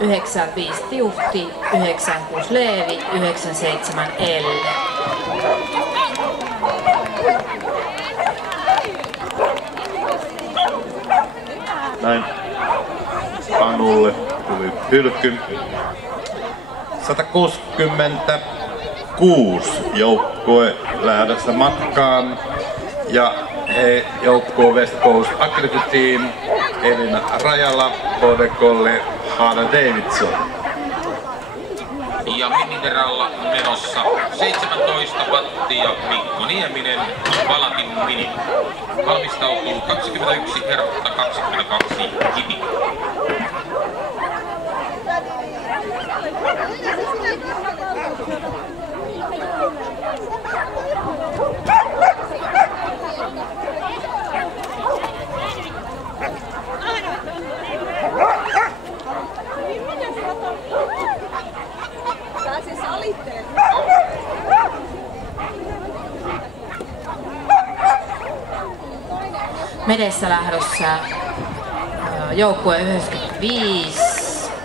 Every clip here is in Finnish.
95 Tiuhti, 96 Leevi, 97 Elle. Näin. Anulle tuli hylky. 166 joukkue lähdössä matkaan. Ja joukkue West Coast Agility Team, Elina Rajala, Bodekolli, Hana Davidson. Ja miniteralla menossa 17 wattia Mikko Nieminen, Valatin Mini. Valmistautuu 21 Hertta, 22 Kimi. Medessä lähdössä joukkue 95,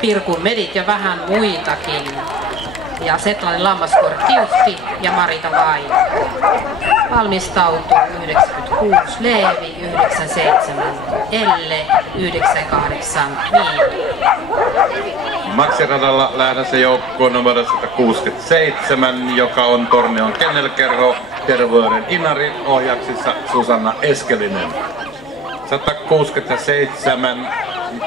Pirkun Medit ja vähän muitakin. Ja Setlanin Lammaskoira Tiuhti ja Marita Vai. Valmistautuu 96 Leevi, 97 Elle, 98 Miini. Maksiradalla lähdössä joukkue numero 167, joka on Tornion Kennelkerho, Tervoiden Inari, ohjaksissa Susanna Eskelinen.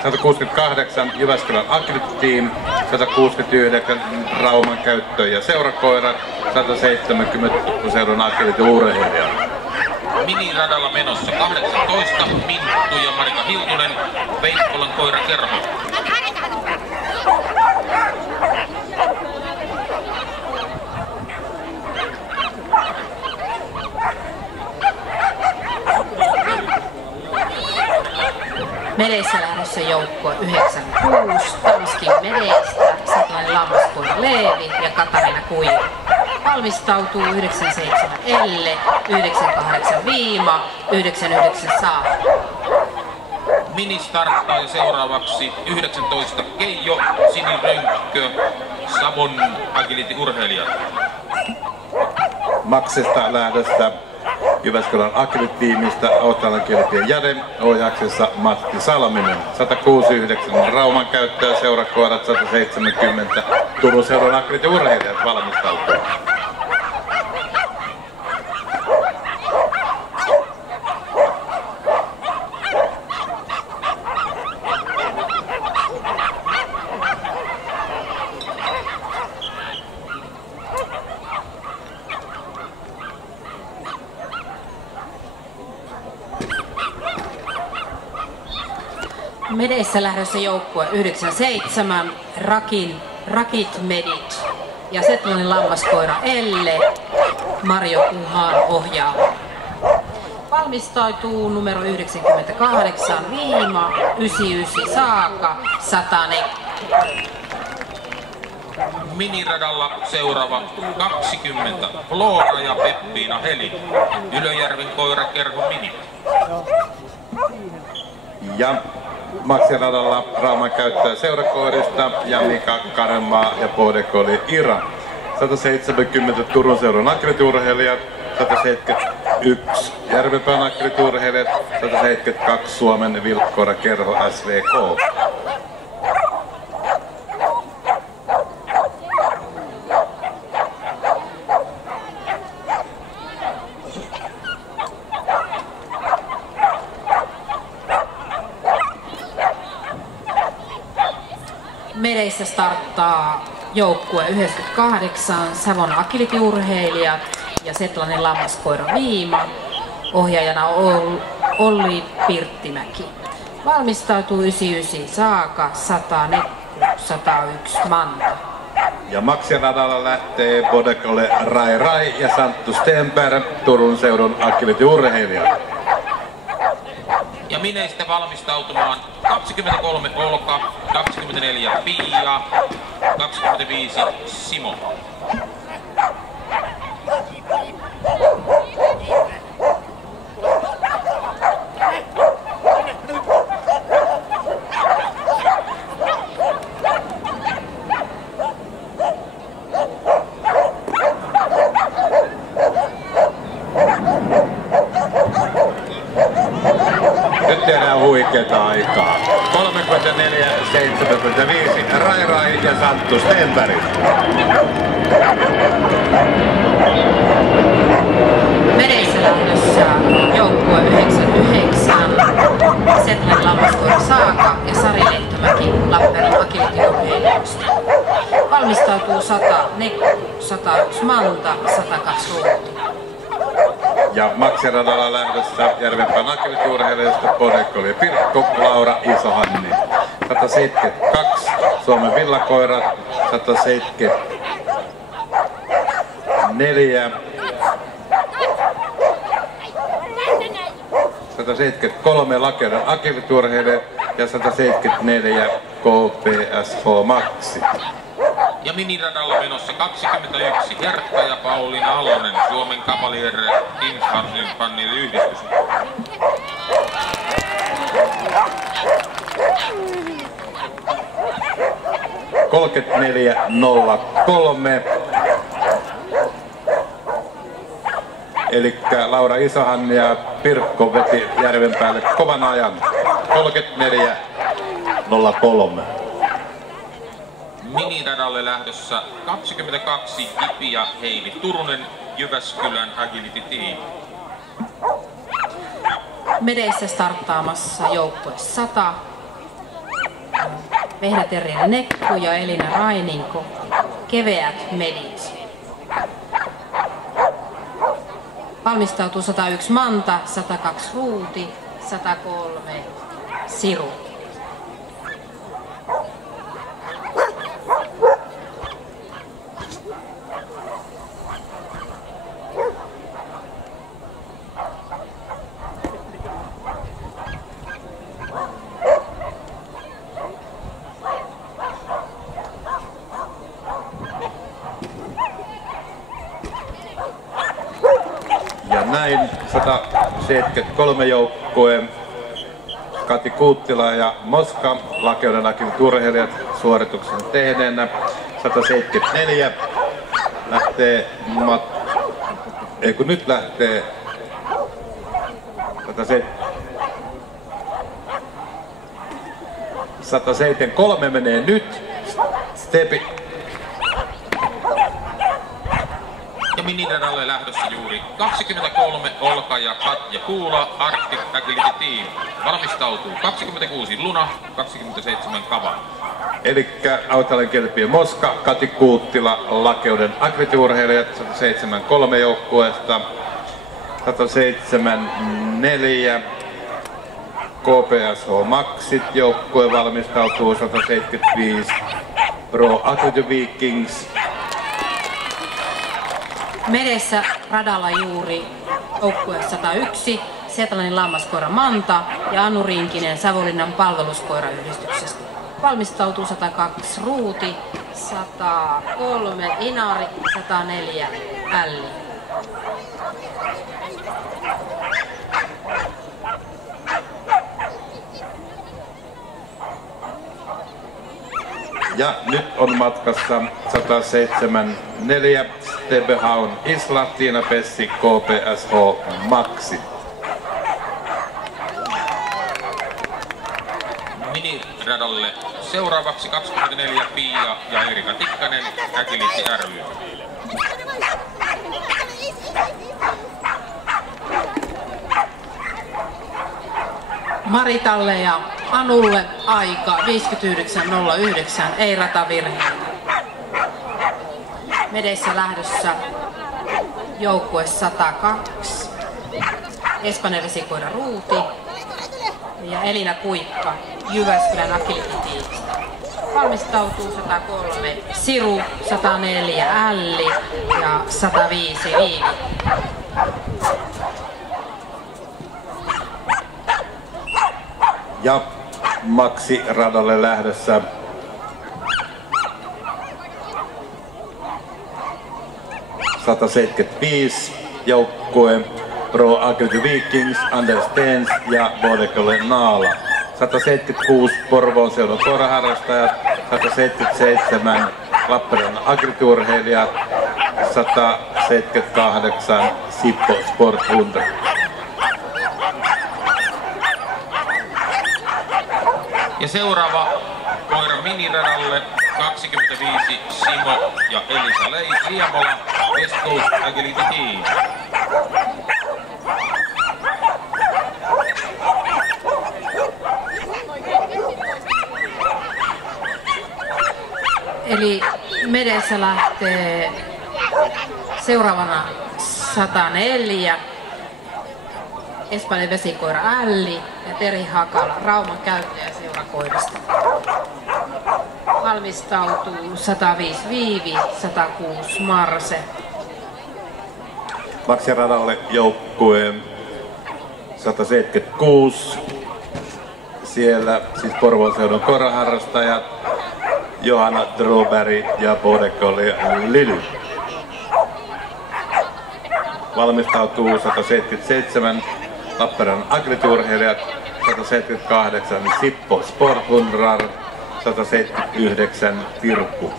168 Jyväskylän Agility Team, 169 Rauman käyttö- ja seurakoirat, 170 seudun agility-urheilijat. Miniradalla menossa 18 Minttu ja Marika Hiltunen, Veikkolan koirakerho. Medeissä lähdössä joukkue 96, Tanskin Medeistä, Setlanin Lammaskoira Leevi ja Katarina Kuiva. Valmistautuu 97 Elle, 98 Viima, 99 Saara. Mini starttaa ja seuraavaksi 19 Keijo, Sini Rönkkö, Savon agility-urheilijat. Maksista lähdöstä Jyväskylän Agility-tiimistä Autalan Kilpien Jade, ohjaksessa Matti Salminen. 169 Rauman käyttöä seurakoirat, 170 Turun seudun agility-urheilijat valmistautuu. Medeissä lähdössä joukkue 97, Rakit Medit ja Setlanin Lammaskoira Elle, Marjo Kuhaan ohjaa. Valmistautuu numero 98 Viima, 99 Saaka, 104. Miniradalla seuraava 20 Flora ja Peppiina Heli, Ylöjärven koirakerho Mini. Ja Maksiradalla Rauman käyttöä seurakoirista ja Mika Karemaa ja Bodekolli Ira. 170 Turun seudun agility-urheilijat, 171 Järvenpään agility-urheilijat, 172 Suomen vilkkoirakerho SVK. Medeissä starttaa joukkue 98, Savon agility-urheilijat ja Setlanin Lammaskoira Viima. Ohjaajana Olli Pirttimäki. Valmistautuu 99 Saaka, 104, 101 Manta. Ja Maksiradalla lähtee Bodekolle Rai ja Santtu Stenberg, Turun seudun agility-urheilijat. Ja Mineistä valmistautumaan 23 Olka, 24 Pia, 25 Simo. nopeita aikaa. 34-75 Rai ja Santtu Stenberg. Medeissä lähdössä joukkue 99, Setlan lammaskoira Saaka ja Sari Lehtomäki Lappeenrannan agility-urheilijoista. Valmistautuu 100 Nekku, 101 Manta, 102 Ruuti. Ja Maksiradalla lähdössä Järvenpään agility-urheilijoista Podekoli ja Pirkko, Laura Isohanni. 172 Suomen villakoirat, 174 173 Lakeuden agility-urheilijat ja 174 KPSH Maxi. Ja miniradalla menossa 21 Herkka ja Pauliina Alonen, Suomen Cavalier Teamspanil-yhdistys. Elikkä Laura Isohanni ja Pirkko veti Järvenpäälle kovan ajan. 34.03. Miniradalle lähdössä 22 Kipi ja Heili Turunen, Jyväskylän Agility Team. Medeissä starttaamassa joukkue 100. Vehdä-Terri Nekku ja Elina Raininko, keveät medit. Valmistautuu 101 Manta, 102 Ruuti, 103 Siru. Näin 173 joukkueen Kati Kuuttila ja Moska, Lakeuden agility-urheilijat suorituksen tehneenä. 174 lähtee nyt lähtee 173 menee nyt. Stepi. Ja miniradalle lähdössä juuri 23 Olka ja Katja Kuula, Arctic Agility Team. Valmistautuu 26 Luna, 27 Kava. Elikkä Autalen Kelpien Moska, Kati Kuuttila, Lakeuden agility-urheilijat 173 joukkueesta. 174 KPSH Maxit joukkue valmistautuu. 175 Pro Agility Vikings. Medessä radalla juuri joukkue 101, Setlanin lammaskoira Manta ja Anu Rinkinen Savonlinnan palveluskoirayhdistyksestä. Valmistautuu 102 Ruuti, 103 Inari, 104 Älli. Ja nyt on matkassa 174 Stebehaun Isla, Tiina Pessi, KPSH Maxi. Miniradalle seuraavaksi 24 Pia ja Erika Tikkanen, Agility ry. Maritalle ja Anulle aika 59.09, ei ratavirheitä. Medeissä lähdössä joukkue 102, Espanjan vesikoira Ruuti ja Elina Kuikka Jyväskylän agility-tiimistä. Valmistautuu 103 Siru, 104 Älli ja 105 Viivi. Ja Maxi radalle lähdössä 175 joukkue Pro Agility Vikings, Anders Stens ja Bodekole Naala. 176 Porvoon seudun koiraharrastajat, 177 Lappeenrannan agility-urheilijat, 178 Sippo Sporthund. seuraava koira miniradalle 25 Simo ja Elisa Liamola, West Coast Agility Team. Eli Medessä lähtee seuraavana 104 Espanjan vesikoira Älli ja Terhi Hakala Rauman käyttäjäseurakoirista. Valmistautuu 105 Viivi, 106 Marse. Maxiradalle joukkueen 176. Siellä siis Porvoon seudun koiraharrastajat Johanna Droberg ja Bodekoli Lily. Valmistautuu 177 Lappeenrannan agility-urheilijat, 178 Sippo Sporthundrar, 179 Tirkku.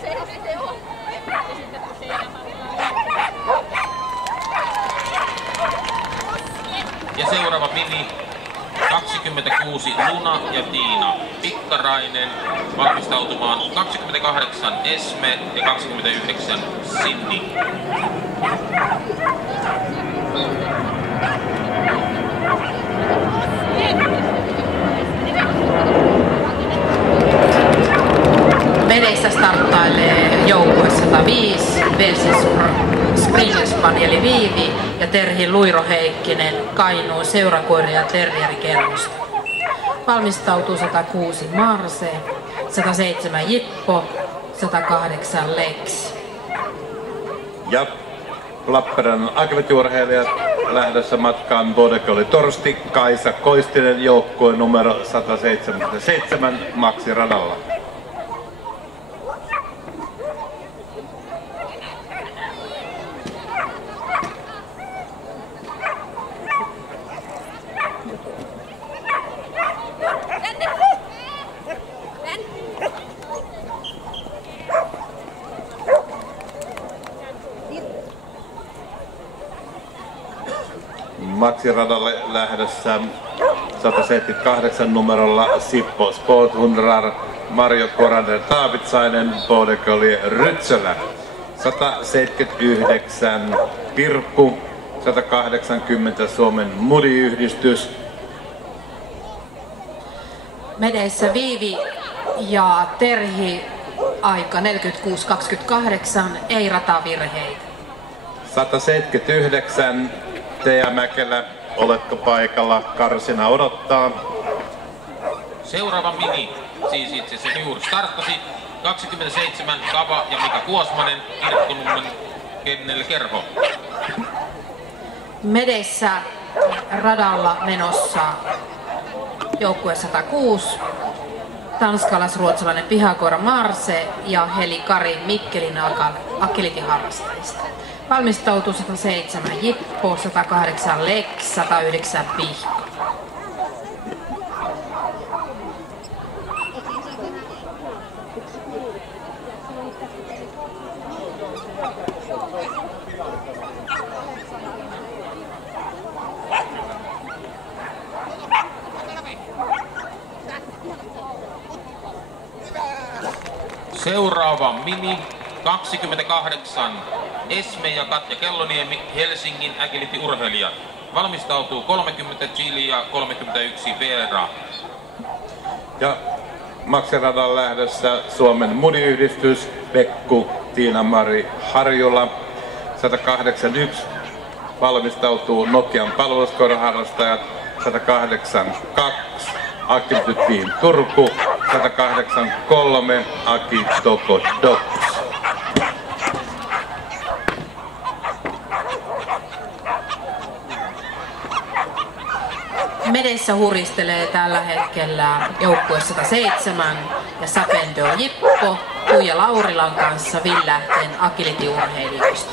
Ja seuraava mini 26 Luna ja Tiina Pikkarainen valmistautumaan 28 Esme ja 29 Sydney. Medessä starttailee joukkue 105 Velsin Springerspan eli Viivi ja Terhi Luiro Heikkinen Kainuun seurakoira ja terrierikerhosta. Valmistautuu 106 Marse, 107 Jippo, 108 Lex. Ja Lappeenrannan agility-urheilijat lähdössä matkaan Bodekoli Torsti, Kaisa Koistinen joukkue numero 177 Maxiradalla. Maxiradalle lähdössä 178 numerolla Sippo Sporthundrar, Marjo Korander Taavitsainen, Bodekoli Rytsölä, 179 Pirkku, 180 Suomen Mudiyhdistys. Medeissä Viivi ja Terhi aika 46.28, ei ratavirheitä. 179 Teija Mäkelä, oletko paikalla? Karsina odottaa. Seuraava mini, siis itse asiassa juuri starttasi 27 Kava ja Mika Kuosmanen Kirkkonummen kennelkerho. Medeissä radalla menossa joukkue 106, tanskalais-ruotsalainen pihakoira Marse ja Heli Kari Mikkelin agility-harrastajista. Valmistautuu 107 Jippo, 108 Lex, 109 Pihka. Seuraava mini 28 Esme ja Katja Kelloniemi Helsingin agility-urheilijat. Valmistautuu 30 Chili ja 31 Veera. Ja Maxiradan lähdössä Suomen Mudiyhdistys, Pekku, Tiina-Mari Harjula, 181 valmistautuu Nokian palveluskoiraharrastajat, 182 Agility Team Turku, 183 Aki Toko Docs. Medessä huristelee tällä hetkellä joukkue 107 ja Sapendo Jippo Tuija Laurilan kanssa Villähteen agility-urheilijoista.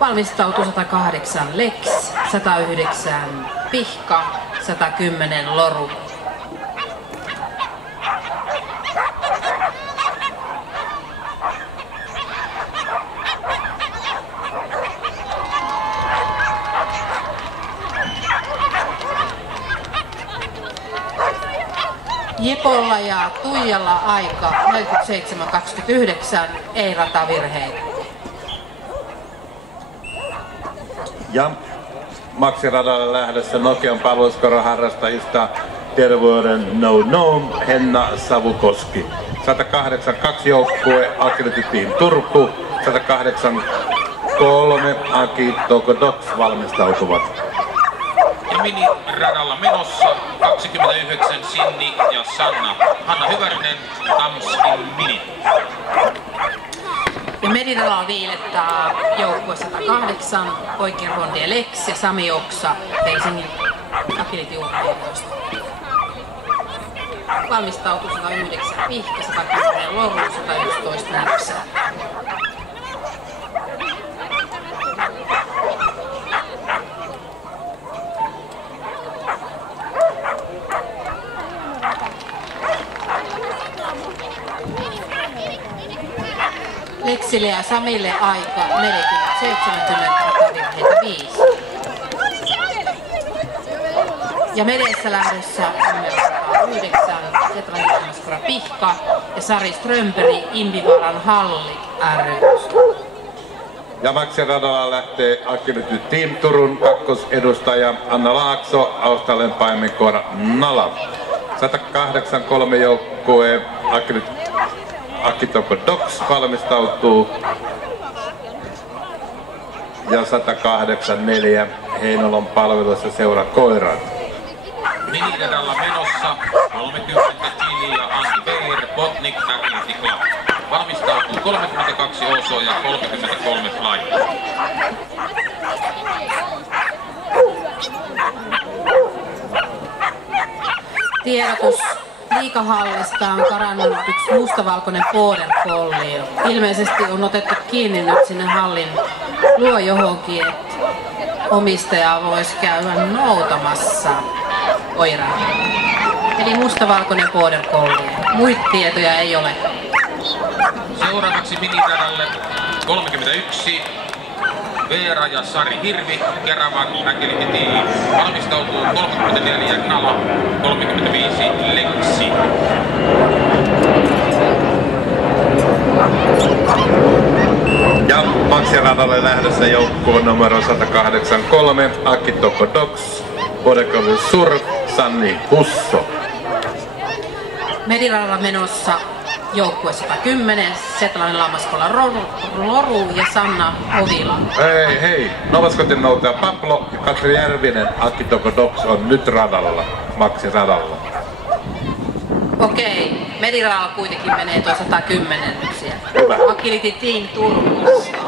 Valmistautuu 108 Lex, 109 Pihka, 110 Loru. Jepolla ja Tuijalla aika 47.29, ei ratavirheitä. Ja Maxiradalle lähdössä Nokian palveluskoron-harrastajista Terveyden No Henna Savukoski. 182 joukkue Agility Team Turku, 183 Aki Tokodoks valmistautuvat. Ja miniradalla menossa 29 Sinni ja Sanna. Hanna Hyvärinen, Tams Mini. Ja Meriradalla viilettää joukkue 108, Poikirondie Lex ja Sami Oksa Helsingin Agility-urheilijoista. Valmistautuu 109 Pihka, 110 Loru, 111 Näpsää. Lexille ja Samille aika 40.70, 5. Ja Medessä lähdössä on 9, Setranilmaskora Pihka ja Sari Strömperi Impivaran Halli ry. Ja Maxiradalla lähtee Agility Team Turun kakkosedustaja Anna Laakso, Australian paimenkoira Nala. 183 joukkue Aki Tokodoks valmistautuu ja 184 Heinolan palvelussa seurakoirat. Miniradalla menossa 30 Gini ja Antti Beer, Botnik, Agility Club. Valmistautuu 32 Oso ja 33 Fly. Tiedotus. Liikahallista on karannut yksi mustavalkoinen border collie. Ilmeisesti on otettu kiinni nyt sinne hallin luo johonkin, että omistaja voisi käydä noutamassa koiraa. Eli mustavalkoinen border collie. Muita tietoja ei ole. Seuraavaksi miniradalle 31 Veera ja Sari Hirvi, Keravan Agility Team. Valmistautuu 34 Nala, 35 Leksi. Ja Maxiradalle lähdössä joukkue numero 183 Aki Tokodoks, Bodekovin Surf, Sanni Husso. Meriradalla menossa joukkue 110, Setlainen Lammaskola Loru ja Sanna Ovila. Hei, Novaskotin noutaja Pablo ja Katri Järvinen Aki Tokodoks on nyt radalla, Maxiradalla. Okei, Meriradalla kuitenkin menee tuo 110 siellä. Hyvä. Agility Team Turusta.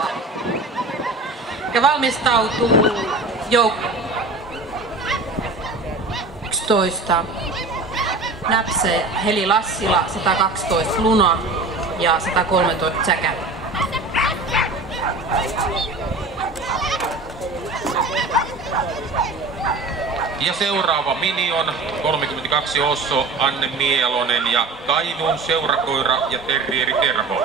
Ja valmistautuu joukkue 11. Näpse Heli Lassila, 112 Luna ja 113 Säkä. Ja seuraava mini on 32 Osso, Anne Mielonen ja Kainuun seurakoira ja terrieri Terho.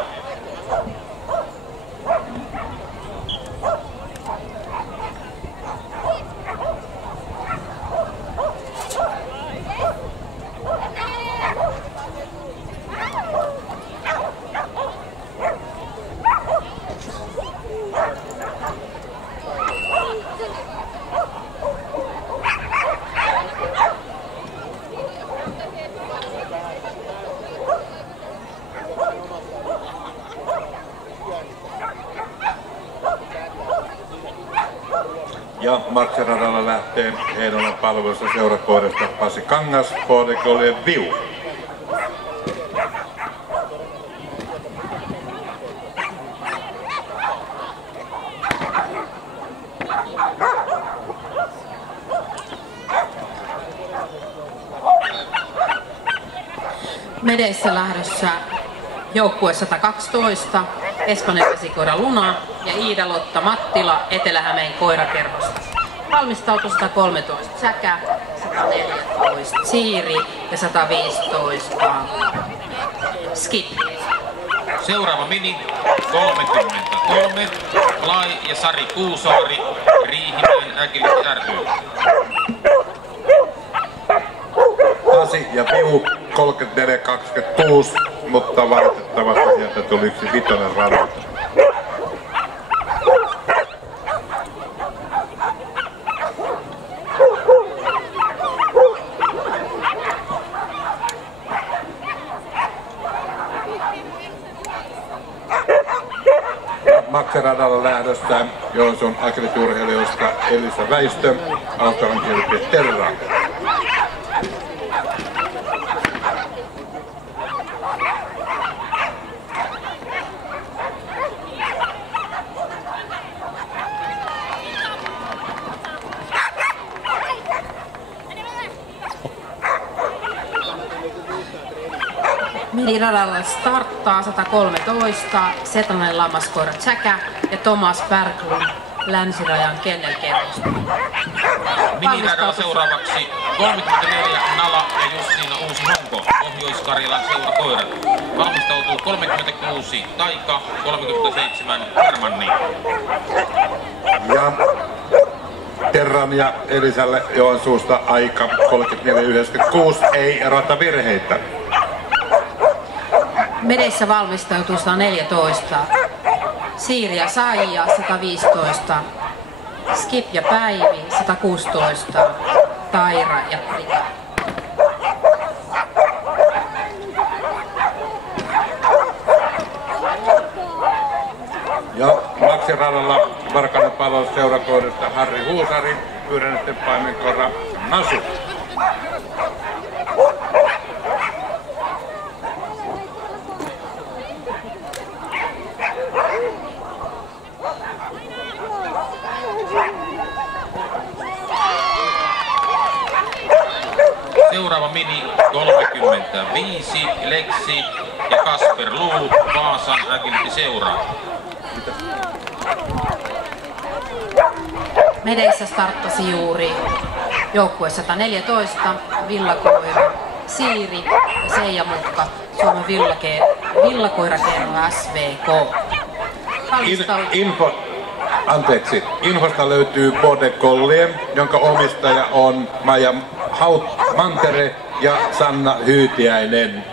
Ja Maxiradalla lähtee Heinolan palvelussa seurakohdasta Pasi Kangas, Bodekolien Viu. Medessä lähdössä joukkue 112, Espanjan vesikoira Luna ja Iida-Lotta Mattila Etelä-Hämeen koirakerhosta. Valmistautuu 113 Säkä, 114 Siiri ja 115 Skip. Seuraava mini 33 Fly ja Sari Kuusaari, Riihimäen Agility ry. Pasi ja Viu 34-26, mutta valitettavasti sieltä tuli yksi vitonen radalta. Makseradalla lähdössä Joensuun agiliturheilijoista Elisa Väistö, Auttalan kilpi Terra. Miniradalla starttaa 113, Setonen lammaskoira Tsäkä ja Thomas Berglund länsirajan kennelkerrosta. Miniradalla seuraavaksi 34 Nala ja Justiina Uusi-Honko, Pohjois-Karjalan seurakoirat. Valmistautuu 36 Taika, 37 Hermanni. Ja Terran ja Elisalle Joensuusta aika 34-96, ei erota virheitä. Medessä valmistautuu 114, Siiri ja Saija 115, Skip ja Päivi 116, Taira ja Rita. Ja Maksiradalla Varkauden palvelusseurakohdasta Harri Huusari, pyydänneiden paimenkorra Nasu. Seuraava mini 35 Lexi ja Kasper Luu Vaasan agility-seura. Medeissä starttasi juuri joukkue 114, Villakoira, Siiri ja Seija Mutka, Suomen villakoirakerho SVK. Infosta löytyy Border Collie, jonka omistaja on Maija Mantere ja Sanna Hyytiäinen.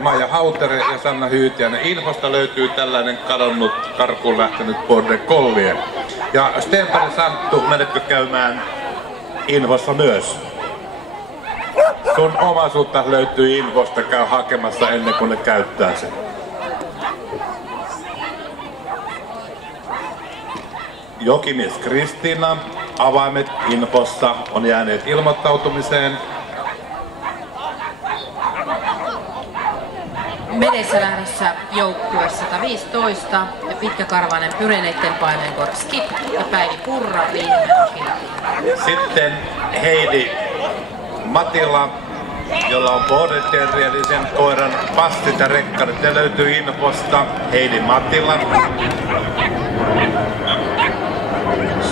Maija Hautere ja Sanna Hyytiäinen. Infosta löytyy tällainen kadonnut, karkuun lähtenyt Border Collie. Ja Stenberg Santtu, menetkö käymään Infossa myös? Sun omaisuutta löytyy Infosta, käy hakemassa ennen kuin ne käyttää sen. Jokimies Kristiina, avaimet Infossa on jääneet ilmoittautumiseen. Medessä lähdössä joukkue 115 ja pitkäkarvainen Pyreneiden paineenkorva Skip ja Päivi Purra Riihimäen agility. Sitten Heidi Matila, jolla on Border Terrier, eli sen koiran passit ja rekkarit. Ne löytyy Infosta. Heidi Matila.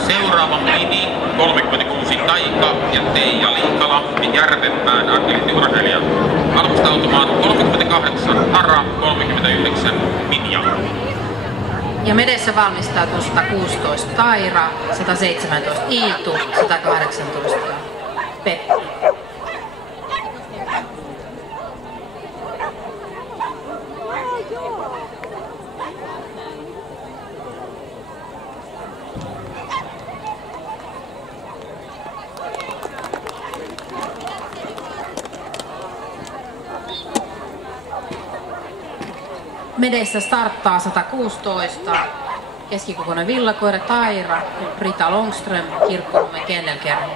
Seuraava mini 36 Taika ja Teija Liikalampi Järvenpään agility-urheilijat. Valmistautumaan 38 Hara, 39 Minja. Ja Medessä valmistautuu 116 Taira, 117 Iitu, 118 Peppi. Medessä starttaa 116, keskikokoinen villakoira Taira ja Rita Longström Kirkkonummen kennelkerho.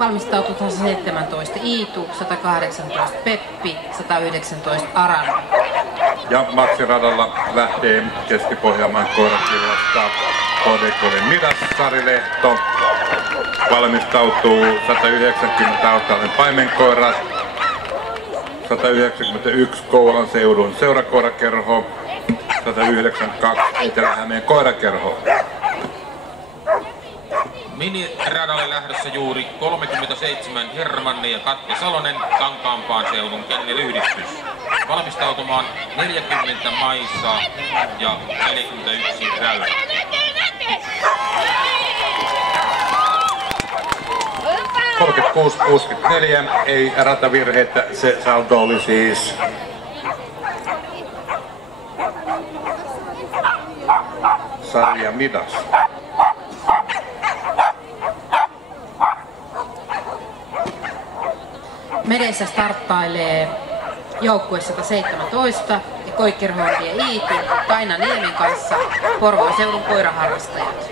Valmistautuu 117 Iitu, 118 Peppi, 119 Aran. Ja Maksiradalla lähtee Keski-Pohjanmaan koirakillasta Kodekolin Midas Sari Lehto. Valmistautuu 190 Auttalen paimenkoira, 191 Kouvolan seudun seurakoirakerho, 192 Etelä-Hämeen koirakerho. Miniradalle lähdössä juuri 37 Hermanni ja Katja Salonen, Kankaanpaan seudun kennelyhdistys. Valmistautumaan 40 Maissa ja 41 Rällä. 36-64, ei ratavirheitä, se saldo oli siis sarja midas. Medessä starttailee joukkue 117 ja Koikkerhondien Iitu Kaina Niemen kanssa Porvoon seudun koiraharrastajat.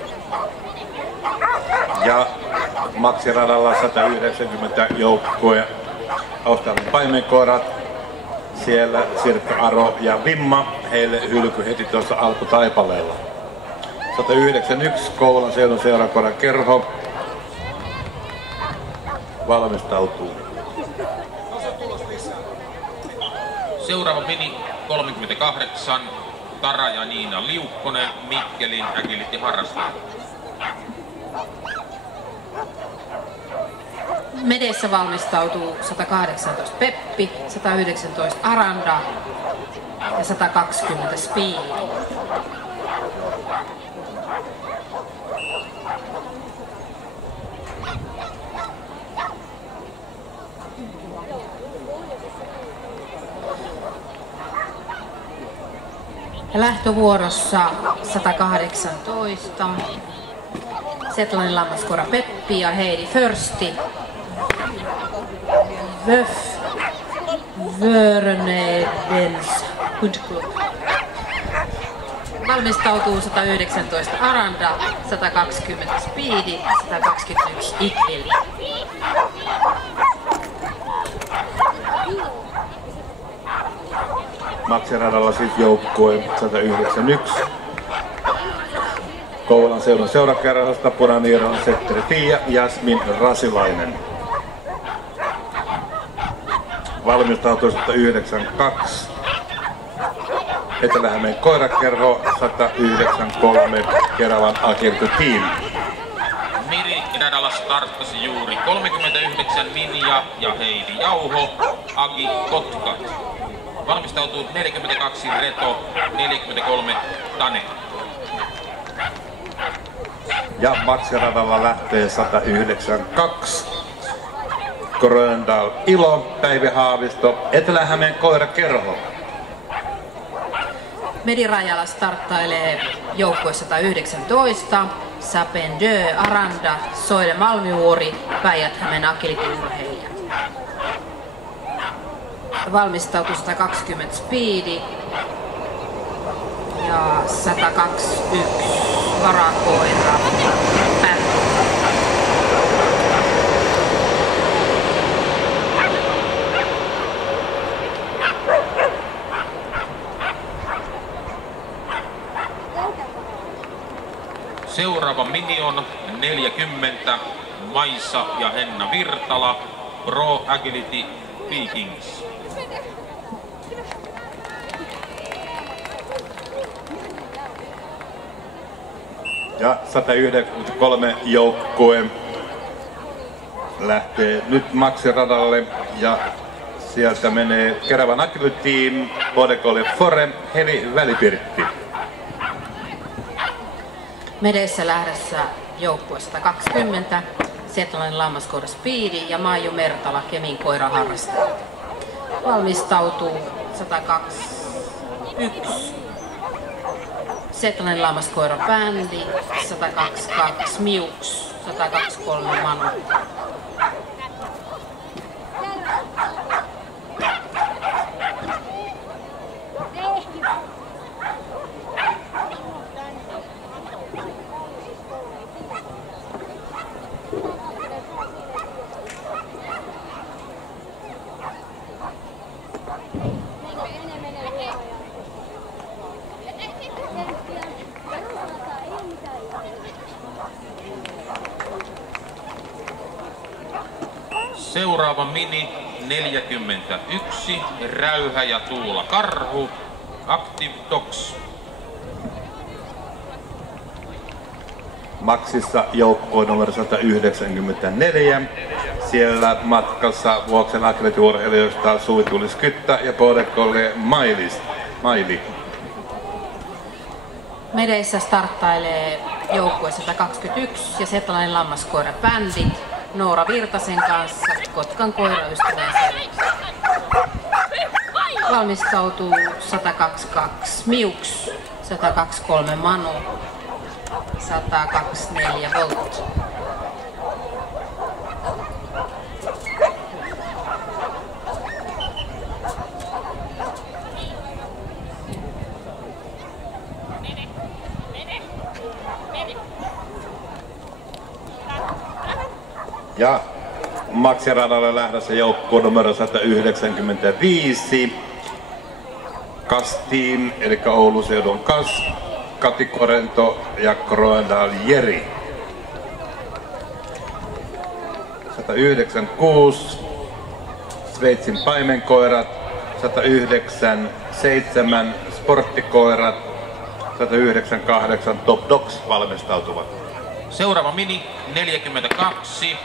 Ja maksiradalla 190 joukkue Australian paimenkoirat. Siellä Sirkka Aro ja Vimma, heille hylky heti tuossa alkutaipaleella. 191 Kouvolan seudun seurakoiran Kerho valmistautuu. Seuraava mini 38, Tara ja Niina Liukkonen, Mikkelin agility-harrastaja. Medessä valmistautuu 118 Peppi, 119 Aranda ja 120 Speed. Ja lähtövuorossa 118 Setlanin lammaskoira Peppi ja Heidi Försti. Vöf Vörnedens Hundklubb. Valmistautuu 119 Aranda, 120 Speedi, 121 Ikveli. Maksiradalla siis joukkue 191. Kouvolan seudun seurakerrasta Punaniiron Setteri Tiia, Jasmin Rasilainen. Valmistautuu 192. Etelä-Hämeen koirakerho 193 Keravan Agility Team. Miri radalla starttasi juuri 39 Minja ja Heidi Jauho, Agi Kotka. Valmistautuu 42 Reto, 43 Tane. Ja maksiradalla lähtee 192. Gröndal Ilo, Päivi Haavisto, Etelä-Hämeen koirakerho. Medirajalla starttailee joukkue 119, Sapen Dö, Aranda, Soile Malmivuori, Päijät-Hämeen agility-urheilija. Valmistautuu 120 Speedi ja 121 varakoira Päivä. Seuraava mini on 40, Maisa ja Henna Virtala, Pro Agility Vikings. Ja 193 joukkue lähtee nyt maksiradalle ja sieltä menee Keravan Agility Team, Bodekolle Fore, Heli Välipirtti. Medessä lähdössä joukkue 120, Setlanin lammaskoira Speedi ja Maiju Mertala Kemin koiraharrastaja. Valmistautuu 121 Setlanin lammaskoira Bändi, 122 Miuks, 123 Manu. Seuraava mini 41, Räyhä ja Tuula Karhu, Active Dogs. Maksissa joukkue numero 194. Siellä matkassa Vuoksen agility-urheilijoista Suvi Tulis-Kyttä ja Bodekolle Maili. Medeissä starttailee joukkue 121 ja Setlanin lammaskoira Bändit, Noora Virtasen kanssa Kotkan koiraystävän selväksi. Valmistautuu 122 Miuks, 123 Manu, 124 Volt. Ja Maxiradalle lähdössä joukkue numero 195. KAS-team, eli Oulun seudun KAS, Kati Korento ja Kroendal Jeri. 196 Sveitsin paimenkoirat, 197 sporttikoirat, 198 Top Dogs valmistautuvat. Seuraava mini 42,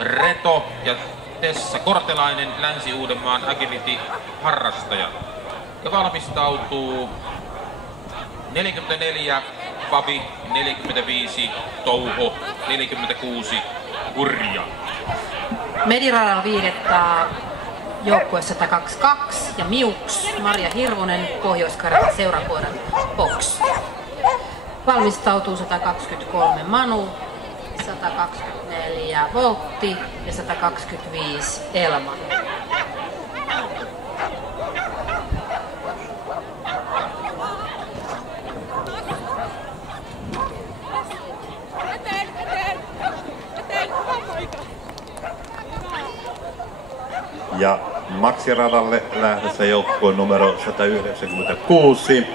Reto ja Tessa Kortelainen, Länsi-Uudenmaan agility-harrastaja. Ja valmistautuu 44 Fabi, 45 Touho, 46 Kurja. Mediradalla viidettaa joukkue 122 ja Miuks, Marja Hirvonen, Pohjois-Karjalan seurakoiran Box. Valmistautuu 123 Manu, 124 Voltti ja 125 Elma. Ja Maxiradalle lähdössä joukkue numero 196.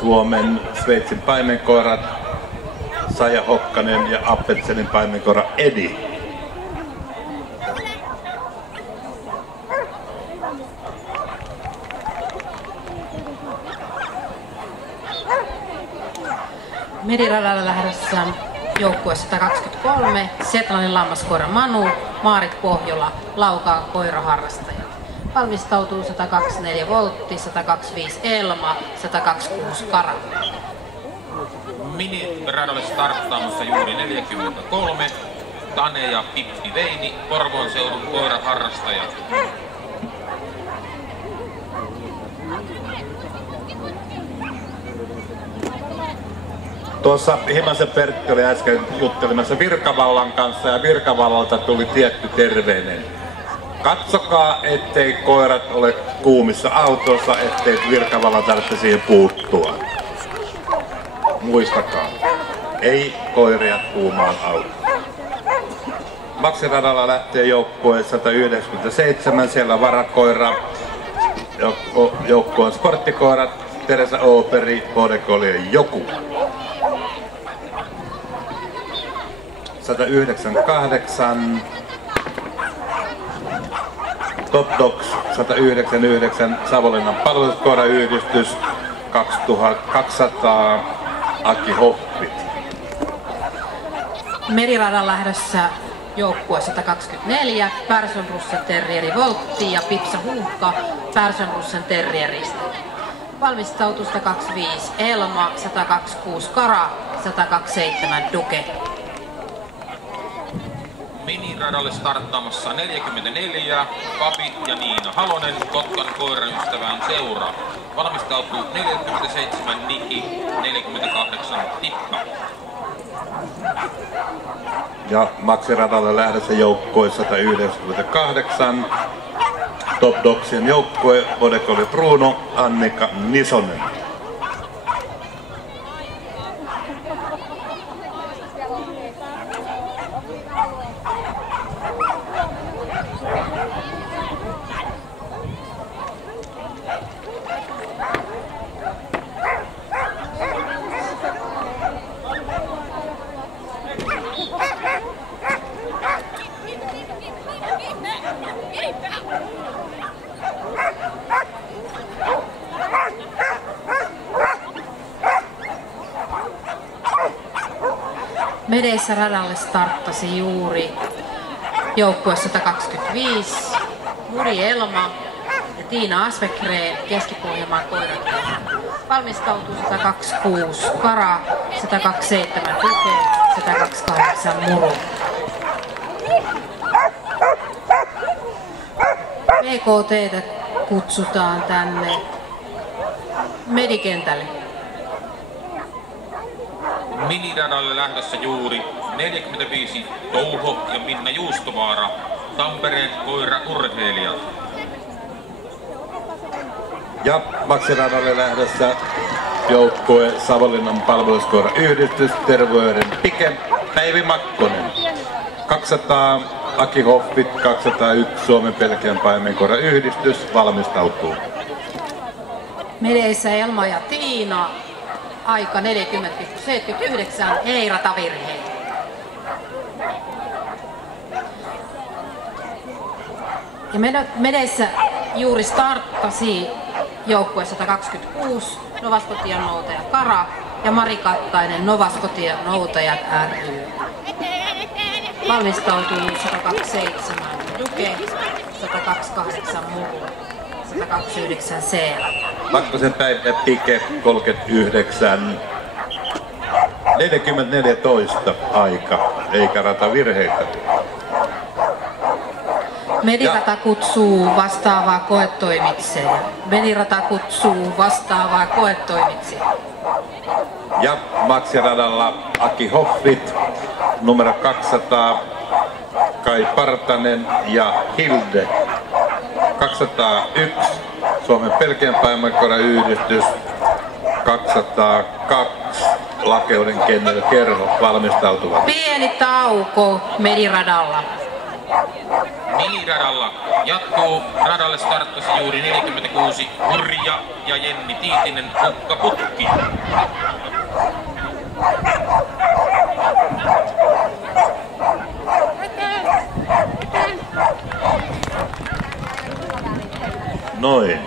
Suomen Sveitsin paimenkoirat Saja Hokkanen ja Appeltselin paimenkoira Edi. Mediradalla lähdössä joukkue 123, Setlanin lammaskoira Manu, Maarit Pohjola, Laukaan koiraharrastaja. Valmistautuu 124 Voltti, 125 Elma, 126 Kara. Miniradalle starttaamassa juuri 43, Tane ja Pippi Veini, Porvoon seudun koiraharrastaja. Tuossa Himasen Pertti oli äsken juttelemassa Virkavallan kanssa ja Virkavallalta tuli tietty terveinen. Katsokaa, ettei koirat ole kuumissa autossa, ettei Virkavallan tarvitse siihen puuttua. Muistakaa, ei koiria kuumaan autoon. Maxiradalla lähtee joukkue 197, siellä varakoira, joukkueen sporttikoirat, Teresa Ooperi, Podekolien Joku. 198 Top Dogs, 199 Savonlinnan palveluskoirayhdistys, 2200 Aki Hoppit. Meriradan lähdössä joukkue 124, Persönrussen terrieri Voltti ja Pipsa Huuhka Persönrussen terrieristä. Valmistautuu 125 Elma, 126 Kara, 127 Duke. Miniradalle starttaamassa 44, Fabi ja Niina Halonen, Kotkan koiraystävän seura. Valmistautuu 47 Niki, 48 Tippa. Ja Maxiradalle lähdössä joukkue 198, Top Dogsien joukkue, Podekoli Bruno, Annika Nisonen. Medeissä radalle starttasi juuri joukkue 125, Muri Elma ja Tiina Asvekreen Keski-Pohjanmaan koirat. Valmistautuu 126 Kara, 127 Duke, 128 Muru. EKT:tä kutsutaan tänne Medikentälle. Miniradalle lähdössä juuri 45 Touho ja Minna Juustovaara, Tampereen koiraurheilijat. Ja Maxiradalle lähdössä joukkue Savonlinnan palveluskoirayhdistys, Terveyden Pike, Päivi Makkonen. 200 Aki Hoffit, 201 Suomen Pelkien paimenkoirayhdistys valmistautuu. Medeissä Elma ja Tiina, aika 40,79, ei ratavirheitä. Ja Medeissä juuri starttasi joukkue 126, Novaskotian noutaja Kara ja Mari Kattainen, Novaskotian noutajat ry. Valmistautuu 127 Duke, 128 Muru, 129 Seela. Makkosen Päivi Pike 39. 40-14 aika, eikä ratavirheitä. Medirata kutsuu vastaavaa koetoimitsijaa. Medirata kutsuu vastaavaa koetoimitsijaa. Ja Maxiradalla Aki Hoffit, numero 200, Kai Partanen ja Hilde. 201 Suomen Pelkien paimenkoirayhdistys, 202 Lakeuden Kennel Kerho valmistautuvat. Pieni tauko Mediradalla. Miniradalla jatkuu. Radalle starttasi juuri 46 Hurja ja Jenni Tiitinen Kukka Putki. Noin.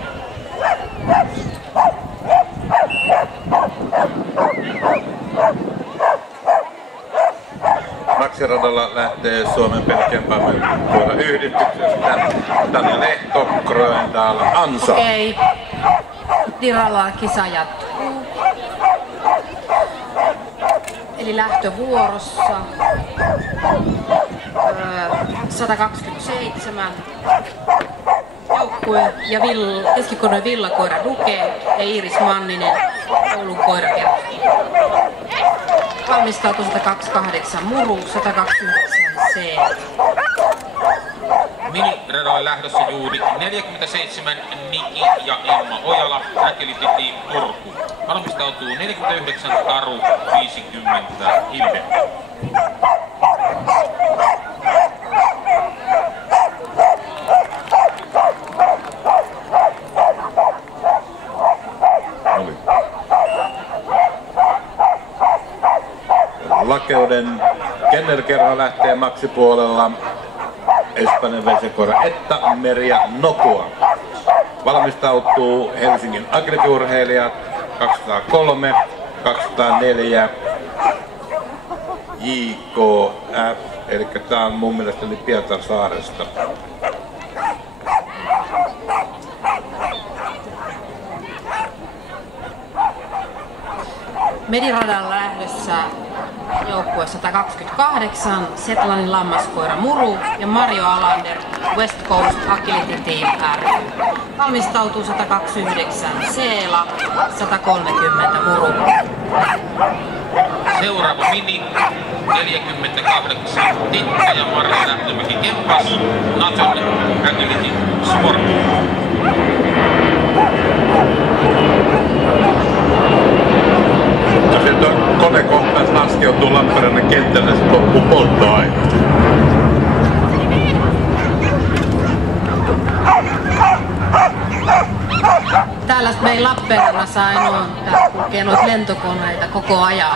Maxiradalla lähtee Suomen Pelkien paimenkoirayhdistyksestä Tanja Lehto, Gröndal, Ansa. Okei. Diralla kisa jatkuu. Eli lähtövuorossa 127 joukkue ja keskikoinen villakoira Duke ja Iiris Manninen Oulun koirakerttu. Valmistautuu 128 Muru, 129 C. Miniradalle lähdössä juuri 47 Niki ja Emma Ojala, Agility Team Turku. Valmistautuu 49 Taru, 50 Hilde. Lakeuden Kennerkerho lähtee maksipuolella. Espanjan vesikoira Etta, Merja Nokua. Valmistautuu Helsingin agriurheilijat 203, 204 JKF, eli tää on mun mielestäni Pietarsaaresta. Mediradalla lähdössä joukkue 128, Setlanin lammaskoira Muru ja Mario Alander, West Coast Agility Team ry. Valmistautuu 129 Seela, 130 Muru. Seuraava Mini 48 Titta ja Marja Lähtömäki Kempas, Naton Agility Sport. Sieltä on konekohtaisi laskeutuu Lappeenrannan kentälle, se loppuu polttoaine. Täällä meillä Lappeenrannassa ainoa täällä kulkee noita lentokoneita koko ajan.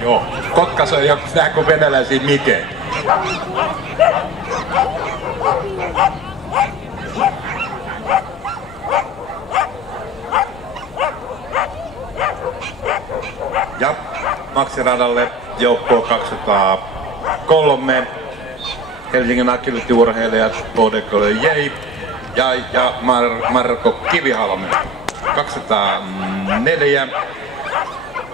Joo, Kotkassa on joku näin kuin venäläisiä Mike. Ja Maxiradalle joukkue 203, Helsingin agility-urheilijat Bodekole Jei ja Marko Kivihalme. 204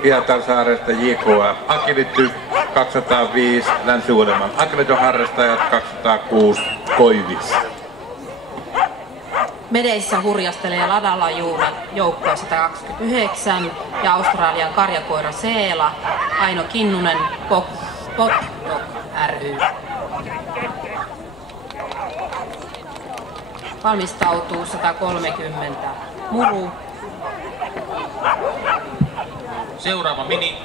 Pietarsaaresta JKF Agility, 205 Länsi-Uudenmaan agility-harrastajat, 206 Koivis. Medeissä hurjastelee ladalla juuri joukkue 129 ja Australian karjakoira Seela, Aino Kinnunen, Pop Dog ry. Valmistautuu 130 Muru. Seuraava mini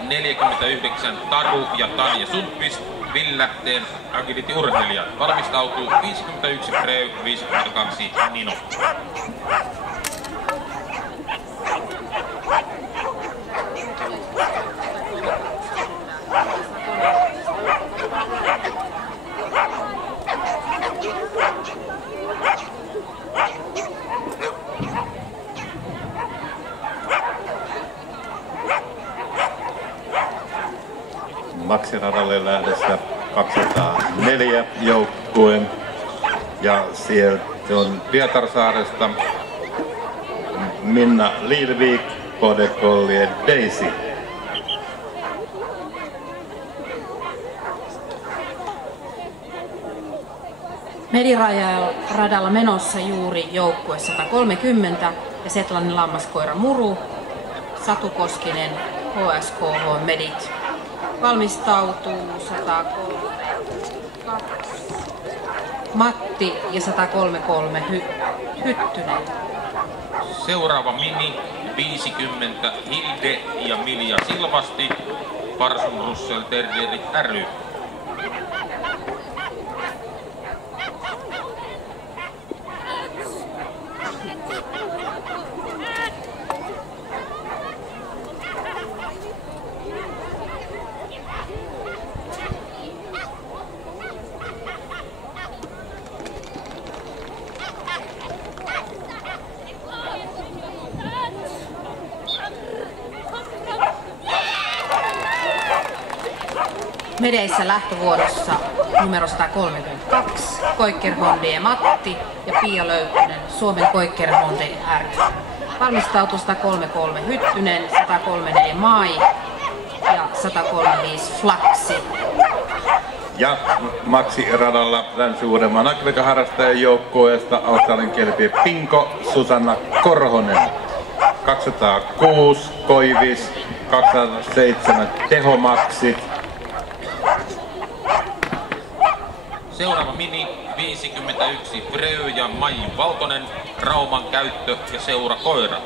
49 Taru ja Tanja Sundqvist, Villähteen agility-urheilija. Valmistautuu 51 Frey, 52 Nino. Maxiradalle lähdössä 204 joukkueen ja sieltä on Pietarsaaresta Minna Liilvik, Border Collie Daisy. Mediradalla menossa juuri joukkue 130 ja Setlannin lammaskoira Muru, Satu Koskinen, HSKH Medit. Valmistautuu 132 Matti ja 133 Hyttynen. Seuraava mini 50 Hilde ja Milja Silvasti, Parsun Russell Terrierit ry. Medeissä lähtövuorossa numero 132 Koikkerhonde Matti ja Pia Löykkönen, Suomen Koikkerhonde ry. Valmistautuu 133 Hyttynen, 134 Mai ja 135 Flaksi. Ja Maxi-radalla Länsi-Uudenmaan agility-harrastajan joukkueesta Australian kelpie Pinko Susanna Korhonen. 206 Koivis, 207 Tehomaksit. Seuraava mini 51 Frey ja Maijin Valtonen, Rauman käyttö ja seurakoira.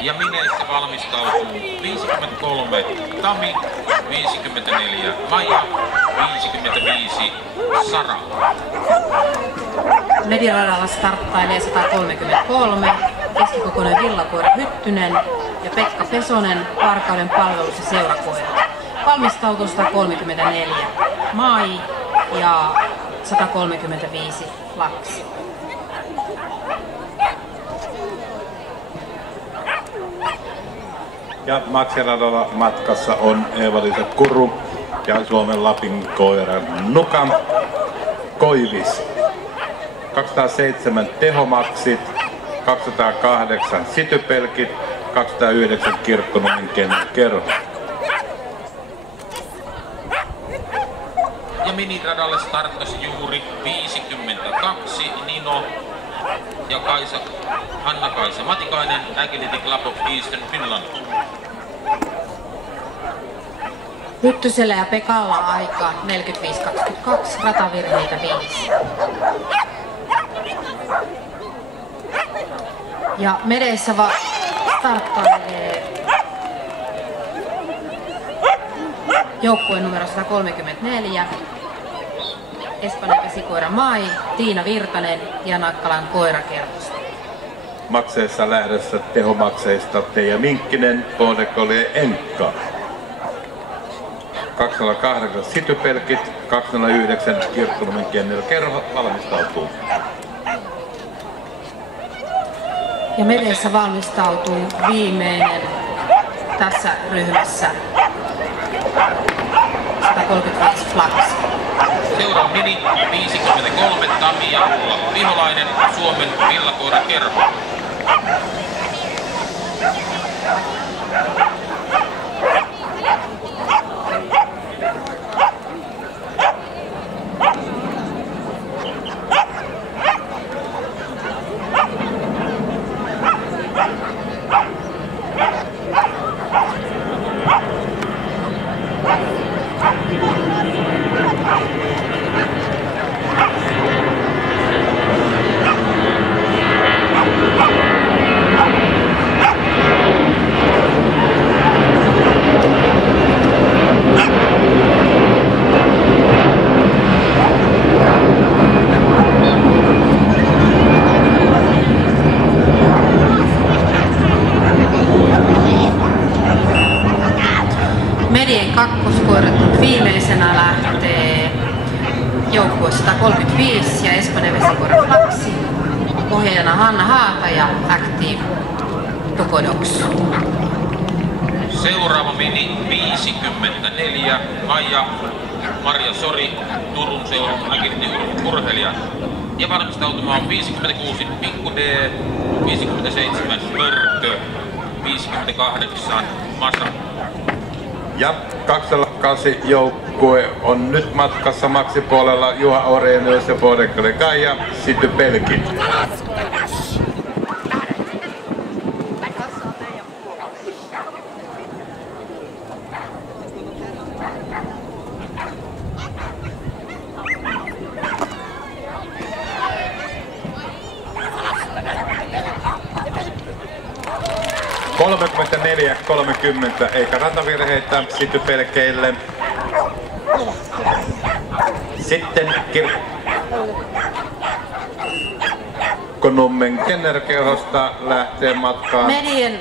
Ja mineissä valmistautuu 53 Tami, 54 Maija, 55 Sara. Mediradalla starttailee 133 keskikokoinen villakoira Hyttynen ja Pekka Pesonen, Varkauden palvelus- ja seurakoira. Valmistautuu 134 Mai ja 135 Laksi. Ja Maxi-radalla matkassa on Eeva-Liisa Kuru ja Suomen Lapin koira Nuka. Koivis. 207 Tehomaksit, 208 Sitypelkit, 209 Kirkkonummen Kerho. Ja miniradalle starttasi juuri 52 Nino ja Hanna-Kaisa Matikainen, Agility Club of Eastern Finland. Hyttysellä ja Pekalla aika 45.22, ratavirheitä 5. Ja Medeissä starttailee joukkueen numero 134, Espanjan vesikoira Mai, Tiina Virtanen ja Nakkalan koirakerhosta. Makseissa lähdössä Tehomakseista Teija Minkkinen, Border Collie Enkka. 208 Sitypelkit, 209 Kirkkonummen Kerho valmistautuu. Ja Medeissä valmistautuu viimeinen tässä ryhmässä 135 Flax. Seuraava mini 53 Tami ja Ulla Viholainen, Suomen villakoira kerho. Medien kakkoskoirat viimeisenä lähtee joukkue 135 ja Esponen vesikoira Flaxi. Ohjaajana Hanna Haata ja Active Tokodox. Seuraava mini 54 Maija Sori, Turun seudun agility-urheilija. Ja valmistautumaan 56 Pikku D, 57 Mörkö, 58 Masa. Ja 208 joukkue on nyt matkassa maksipuolella Juha Orenius ja Bodekale Kaija, sitten Pelkit. ...34-30, eikä ratavirheitä sitten Pelkeille. Sitten Kirkkonummen Kennerkerhosta lähtee matkaan. Medien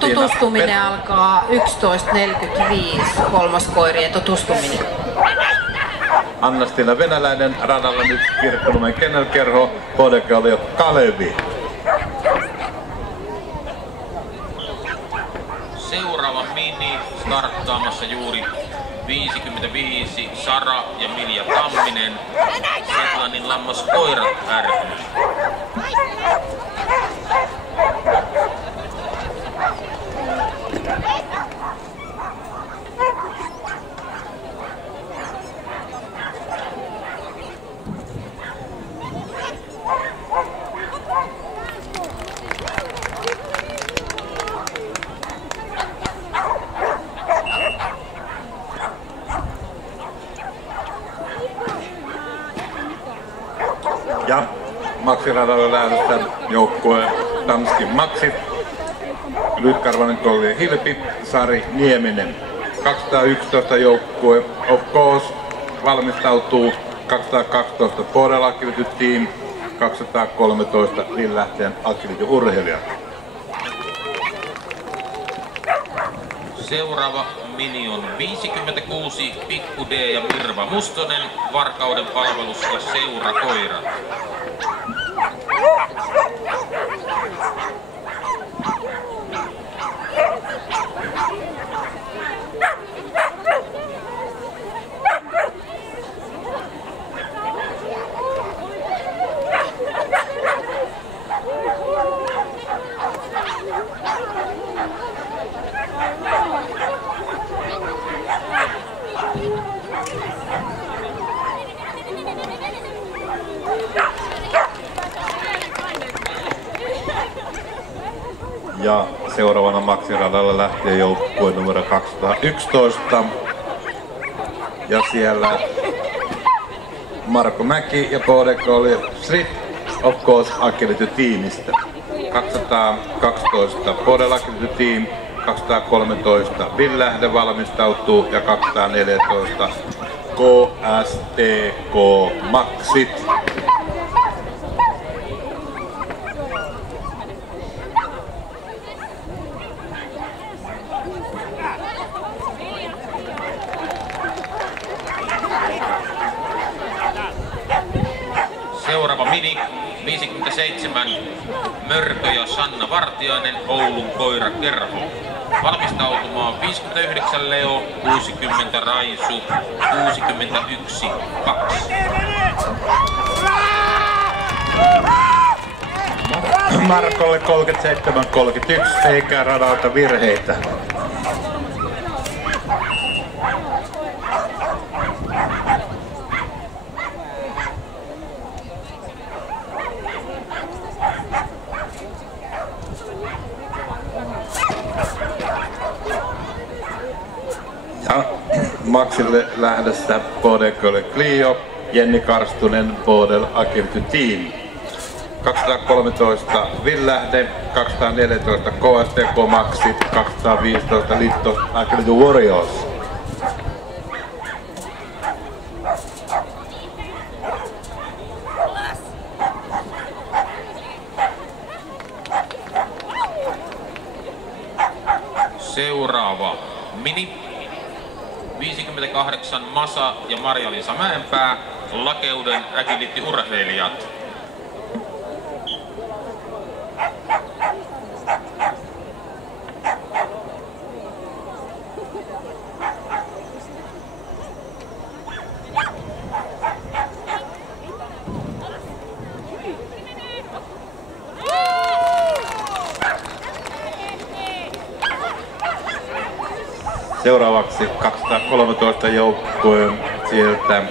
tutustuminen alkaa 11.45, kolmoskoirien tutustuminen. Anna-Stina Venäläinen radalla nyt Kirkkonummen Kennerkerho, Bodekale Kalevi. Seuraava mini starttaamassa juuri 55 Sara ja Milja Tamminen, Setlannin lammaskoirat ry. Ja Maxi-radalla lähdössä joukkue Tanskin Maxi, Lytkarvanen Kolli Hilpi, Sari Nieminen. 211 joukkue Of Course valmistautuu, 212 Borel Agility Team, 213 Lillähteen Agility urheilija. Seuraava mini on 56 Pikku D ja Mirva Mustonen, Varkauden palvelus ja seurakoira. Ja seuraavana Maxi-radalla lähtee joukkue numero 211. Ja siellä Marko Mäki ja Bodekale Street Of Course Agility tiimistä. 212 Bodel Agility Team, 213 Villähde valmistautuu ja 214 KSTK Maxit. Seuraava mini 57 Mörkö ja Sanna Vartiainen, Oulun koirakerho. Valmistautumaan 59 Leo, 60 Raisu, 61 2. Markolle 37-31, eikä radalta virheitä. Ja Maxille lähdössä Bodekole Clio, Jenni Karstunen, Bodel Agility Team. 213 Villähde, 214 KSTK Maxi, 215 Litto Agility Warriors. Seuraava Mini. 58 Masa ja Marja-Liisa Mäenpää, Lakeuden agility-urheilijat. Seuraavaksi 213 joukkueen sieltä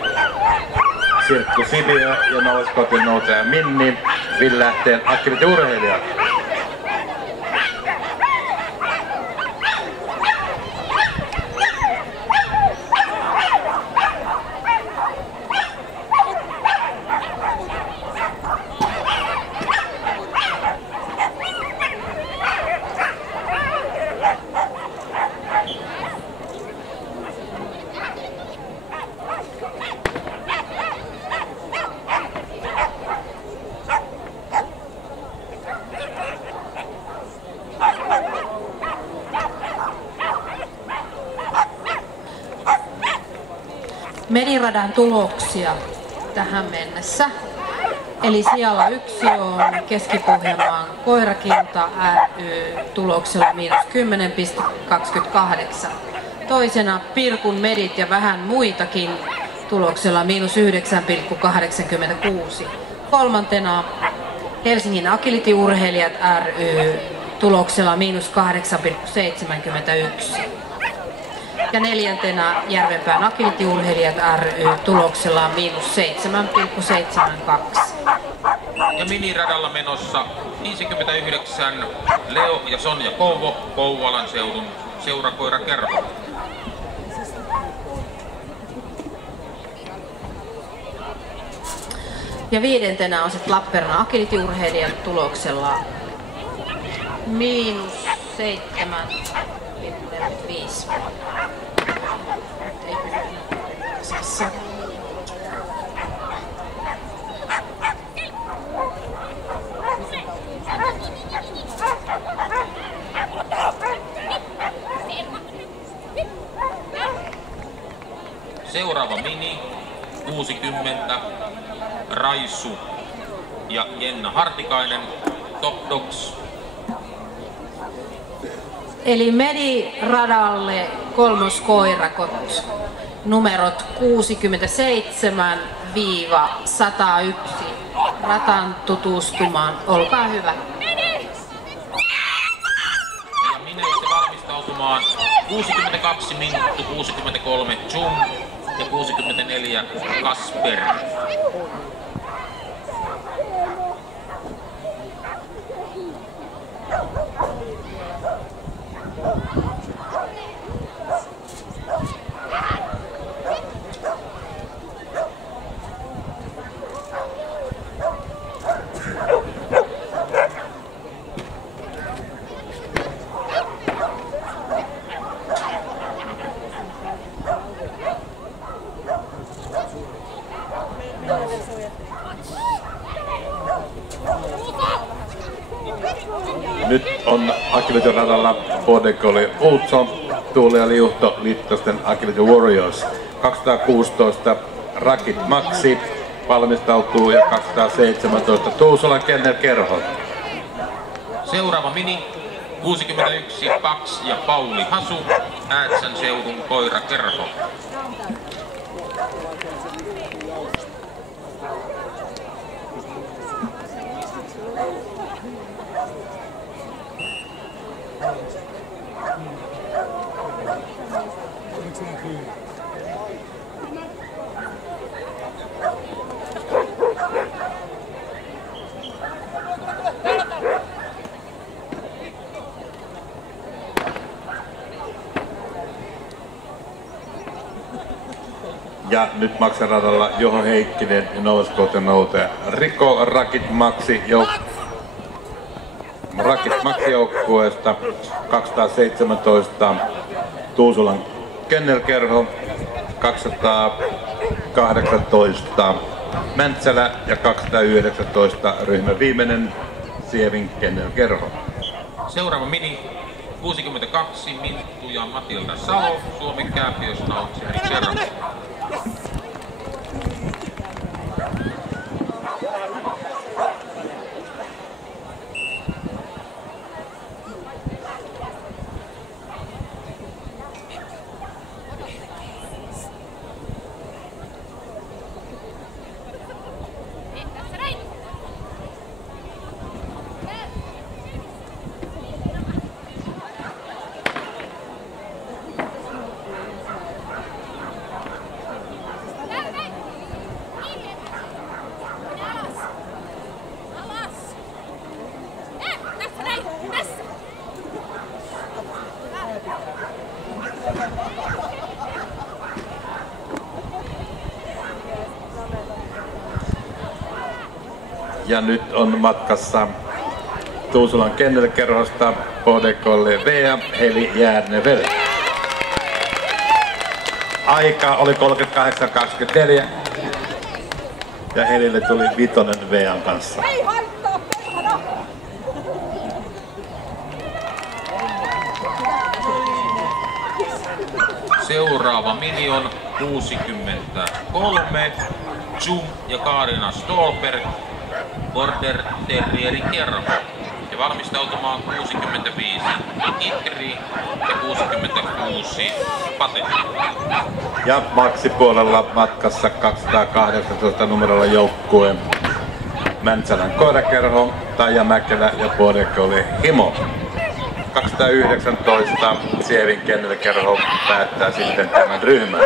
Sirkku Siviö ja Nouskotin noutaja Minni, Villähteen agility-urheilijat. Mediradan tuloksia tähän mennessä. Eli sijalla 1 on Keski-Pohjanmaan Koirakilta ry tuloksella -10,28. Toisena Pirkun Medit ja vähän muitakin tuloksella -9,86. Kolmantena Helsingin Agility-urheilijat ry tuloksella -8,71. Ja neljäntenä Järvenpään Agility-urheilijat ry tuloksella -7,72. Ja miniradalla menossa 59 Leo ja Sonja Kouvo, Kouvolan seudun seurakoirakerho. Ja viidentenä on sitten Lappeenrannan Agility-urheilijat tuloksella -7,45. Seuraava Mini, 60 Raisu ja Jenna Hartikainen, Top Dogs. Eli Mediradalle kolmoskoirakot numerot 67-101 rataan tutustumaan. Olkaa hyvä. Ja Mineistä valmistautumaan 62 Minttu, 63 Jung ja 64 Kasper. Nyt on Agility-radalla Bodekole Uutso, Tuuli ja Liuhto, Littosten Agility Warriors. 216 Rakit Maxi, valmistautuu ja 217 Tuusulan Kennel-kerho. Seuraava mini 61 Paks ja Pauli Hasu, Äätsän seudun koirakerho. Ja nyt maksaradalla Juho Heikkinen ja nouskouten noutaja Riko Rakit Maxi joukkueesta 217 Tuusulan Kennel-kerho, 218 Mäntsälä ja 219 ryhmän viimeinen Sievin Kennel-kerho. Seuraava mini 62 Minttu ja Matilda Salo, Suomen Kääpiösnautsin kerho. Ja nyt on matkassa Tuusulan Kennel-kerhosta Pohdekolle Vea Heli Järnevel. Aika oli 38.24 ja Helille tuli vitonen Vean kanssa. Seuraava mini on 63 Zoom ja Kaarina Stolberg, Border Terrierin kerho. Ja valmistautumaan 65 Kitri ja 66 Pate. Ja maksipuolella matkassa 218 numerolla joukkueen Mäntsälän koirakerho, Taija Mäkelä ja Pohdekolle Himo. 219 Sievin Kennel-kerho päättää sitten tämän ryhmän.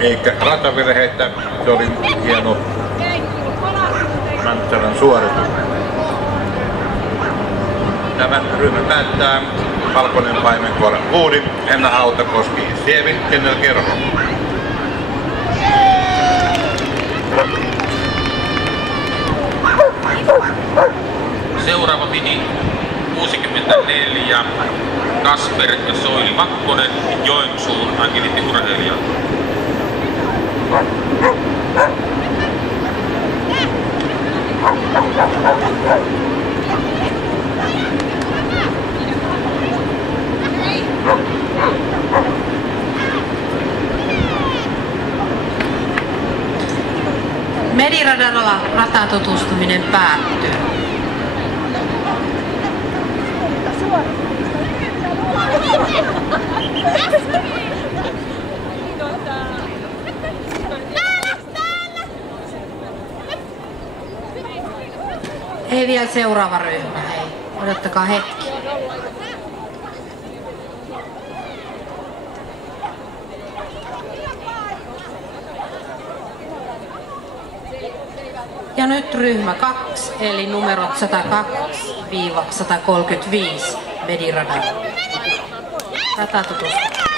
Eikä ratavirheitä, se oli hieno Mäntsälän suoritus. Tämän ryhmän päättää Valkoinen Paimenkuoren Huudi, Henna Hautakoski, Sievin Kennel-kerho. Seuraava mini 64 Kasper ja Soili Vakkonen, Joensuun agility-urheilija. Mediradalla ratatutustuminen päättyy. Hei, vielä seuraava ryhmä, hei. Odottakaa hetki. Ja nyt ryhmä 2, eli numerot 102-135 Mediradalla. Ratatutustuminen.